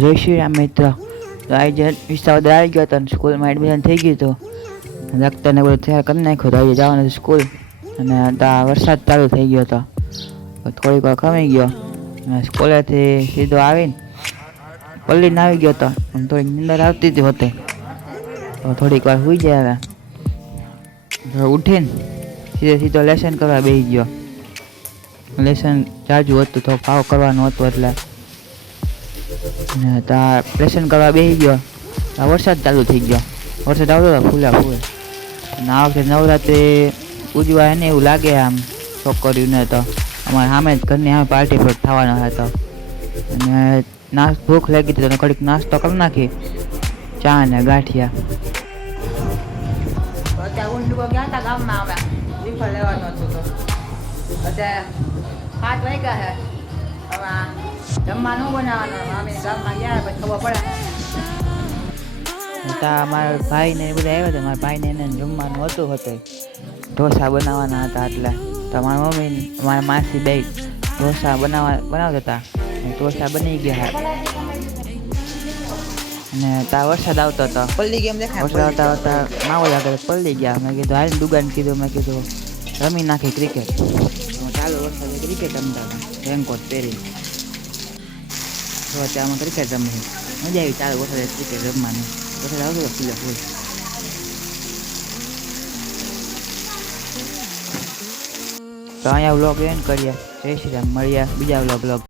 જય શ્રી રામ મિત્ર. તો આજે વિસ્તાર આવી ગયો હતો અને સ્કૂલમાં એડમિશન થઈ ગયું હતું. લખતરને બધું તૈયાર કરી નાખ્યું તો આજે જવાનું હતું સ્કૂલ. અને ત્યાં વરસાદ ચાલુ થઈ ગયો હતો. થોડીક વાર ખમી ગયો અને સ્કૂલેથી સીધો આવીને પલ્લીને આવી ગયો હતો. થોડીક નીંદર આવતી હતી હોતે તો થોડીક વાર સુઈ જાય. હવે ઉઠીને સીધો લેસન કરવા બેસી ગયો. લેસન જાજુ હતું તો ભાવ કરવાનું હતું એટલે ને ત્યાં લેસન કરવા બેસી ગયો. વરસાદ ચાલુ થઈ ગયો. વરસાદ આવતો હતો ફૂલા ફૂલ. અને આ વખતે નવરાત્રિ ઉજવાય ને એવું લાગે આમ છોકરીઓને તો. અમારે સામે જ ઘરની સામે પાર્ટી પ્લોટ થવાનો હતો. અને ભૂખ લાગી હતી તો ઘડીક નાસ્તો કરી નાખી, ચા ને ગાંઠિયા. અત્યારે ઊંડું ગયા હતા ગામમાં અમે રિફર લેવાનું હતું તો અત્યારે 7 વાગ્યા છે. હવે જમવાનું બનાવવાનું અમે ગામમાં ગયા પછી ખબર પડે. ત્યાં મારા ભાઈને બધા આવ્યા હતા. મારા ભાઈને એને જમવાનું હતું ઢોસા બનાવવાના હતા. એટલે તો મારા મમ્મી મારા માસી બે ઢોસા બનાવતા હતા. ઢોસા બની ગયા. અને ત્યાં વરસાદ આવતો હતો. પલ્લી ગેમ દેખાય. વરસાદ આવતા આવતા માહોલ આગળ પલ્લી ગયા. મેં કીધું હાલ દુકાન કીધું. મેં કીધું રમી નાખી ક્રિકેટ. ચાલુ વરસાદે ક્રિકેટ રમતા રેનકોટ પહેરી તો ત્યાં ક્રિકેટ રમી. મજા આવી ચાલુ વરસાદે ક્રિકેટ રમવાની. વરસાદ આવતો હતો ફૂલે ફૂલ. તો અહીંયા વ્લોગ એન્ડ કરીએ. જય શ્રી રામ. મળ્યા બીજા વ્લોગ